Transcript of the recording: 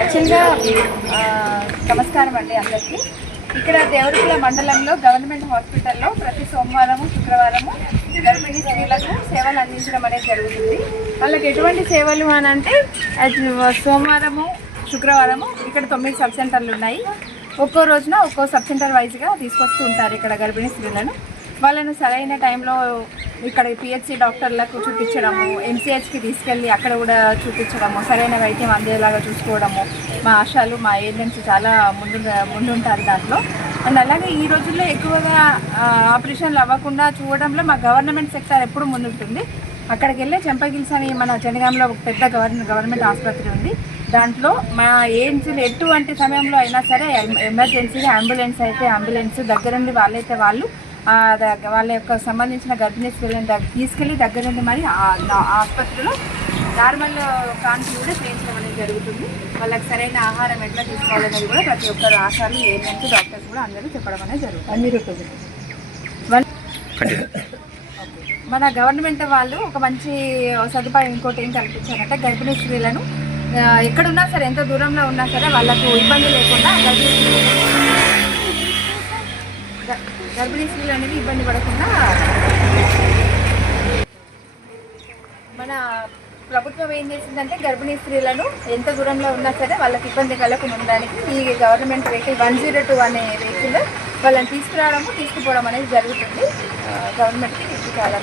యాక్చువల్గా నమస్కారం అండి అందరికీ. ఇక్కడ దేవరకుల మండలంలో గవర్నమెంట్ హాస్పిటల్లో ప్రతి సోమవారము శుక్రవారము గర్భిణీ స్త్రీలకు సేవలు అందించడం అనేది జరుగుతుంది. వాళ్ళకి ఎటువంటి సేవలు అని అంటే సోమవారము శుక్రవారము ఇక్కడ 9 సబ్ సెంటర్లు ఉన్నాయి. ఒక్కో రోజున ఒక్కో సబ్ సెంటర్ వైజ్గా తీసుకొస్తూ ఉంటారు ఇక్కడ గర్భిణీ స్త్రీలను. వాళ్ళను సరైన టైంలో ఇక్కడ పిహెచ్సి డాక్టర్లకు చూపించడము, ఎంసీహెచ్కి తీసుకెళ్ళి అక్కడ కూడా చూపించడము, సరైన వైద్యం అందేలాగా చూసుకోవడము. మా ఆశాలు మా ఏజెంట్స్ చాలా ముందుంటారు దాంట్లో. అండ్ అలాగే ఈ రోజుల్లో ఎక్కువగా ఆపరేషన్లు అవ్వకుండా చూడడంలో మా గవర్నమెంట్ సెక్టర్ ఎప్పుడు ముందుంటుంది. అక్కడికి వెళ్ళే చెంపగిల్స్ అని మన జనగాంలో పెద్ద గవర్నమెంట్ ఆసుపత్రి ఉంది. దాంట్లో మా ఏజెన్సీలు ఎటువంటి సమయంలో అయినా సరే ఎమర్జెన్సీగా అంబులెన్స్ అయితే అంబులెన్స్, దగ్గరుండి వాళ్ళైతే వాళ్ళు వాళ్ళ యొక్క సంబంధించిన గర్భిణీ స్త్రీలను తీసుకెళ్ళి దగ్గరుండి మరి ఆసుపత్రిలో నార్మల్ కాన్పు కూడా చేయించడం అనేది జరుగుతుంది. వాళ్ళకి సరైన ఆహారం ఎట్లా తీసుకోవాలనేది కూడా ప్రతి ఒక్కరు ఆశాలు ఏజెంట్స్ డాక్టర్స్ కూడా అందరూ చెప్పడం అనేది జరుగుతుంది. మన గవర్నమెంట్ వాళ్ళు ఒక మంచి సదుపాయం ఇంకోటి ఏం కల్పించారంటే గర్భిణీ స్త్రీలను ఎక్కడున్నా సరే ఎంత దూరంలో ఉన్నా సరే వాళ్ళకు ఇబ్బంది లేకుండా గర్భిణీ స్త్రీలు అనేది ఇబ్బంది పడకుండా మన ప్రభుత్వం ఏం చేసిందంటే గర్భిణీ స్త్రీలను ఎంత దూరంలో ఉన్నా సరే వాళ్ళకి ఇబ్బంది కలగకుండా ఉండడానికి ఈ గవర్నమెంట్ వెహికల్ 102 అనే వెహికల్ వాళ్ళని తీసుకురావడము తీసుకుపోవడం అనేది జరుగుతుంది. గవర్నమెంట్కి చాలా